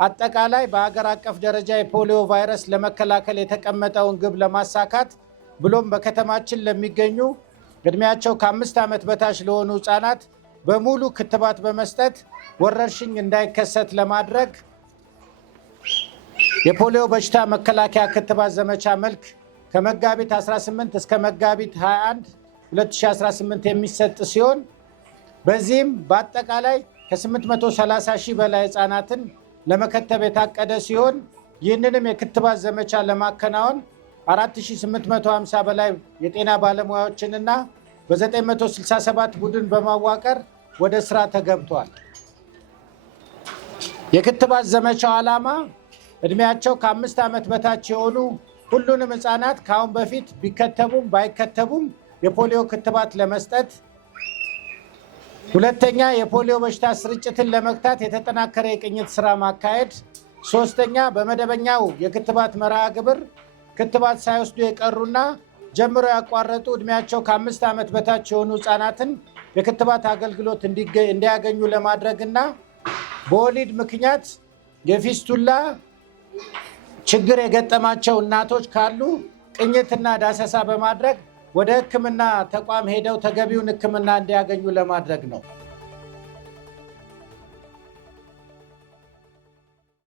አጠቃላይ በአገር አቀፍ ደረጃ የፖሊዮ ቫይረስ ለመከላከል የተቀመጠውን ግብ ለማሳካት ብሎም በከተማችን ለሚገኙ እድሜያቸው ከ5 ዓመት በታች ለሆኑ ህፃናት በሙሉ ክትባት በመስጠት ወረርሽኝ እንዳይከሰት ለማድረግ የፖሊዮ በሽታ መከላከያ ክትባት ዘመቻ መልክ ከመጋቢት 18 እስከ መጋቢት 21 2018 የሚሰጥ ሲሆን በዚህም በአጠቃላይ ከ830 ሺህ በላይ ህፃናትን ለመከተብ የታቀደ ሲሆን ይህንንም የክትባት ዘመቻ ለማከናወን 4850 በላይ የጤና ባለሙያዎችንና በ967 ቡድን በማዋቀር ወደ ስራ ተገብቷል። የክትባት ዘመቻው ዓላማ እድሜያቸው ከ5 ዓመት በታች የሆኑ ሁሉንም ህፃናት ከአሁን በፊት ቢከተቡም ባይከተቡም የፖሊዮ ክትባት ለመስጠት፣ ሁለተኛ የፖሊዮ በሽታ ስርጭትን ለመግታት የተጠናከረ የቅኝት ስራ ማካሄድ፣ ሶስተኛ በመደበኛው የክትባት መርሃ ግብር ክትባት ሳይወስዱ የቀሩና ጀምሮ ያቋረጡ እድሜያቸው ከ5 ዓመት በታች የሆኑ ህፃናትን የክትባት አገልግሎት እንዲያገኙ ለማድረግና በወሊድ ምክንያት የፊስቱላ ችግር የገጠማቸው እናቶች ካሉ ቅኝትና ዳሰሳ በማድረግ ወደ ህክምና ተቋም ሄደው ተገቢውን ህክምና እንዲያገኙ ለማድረግ ነው።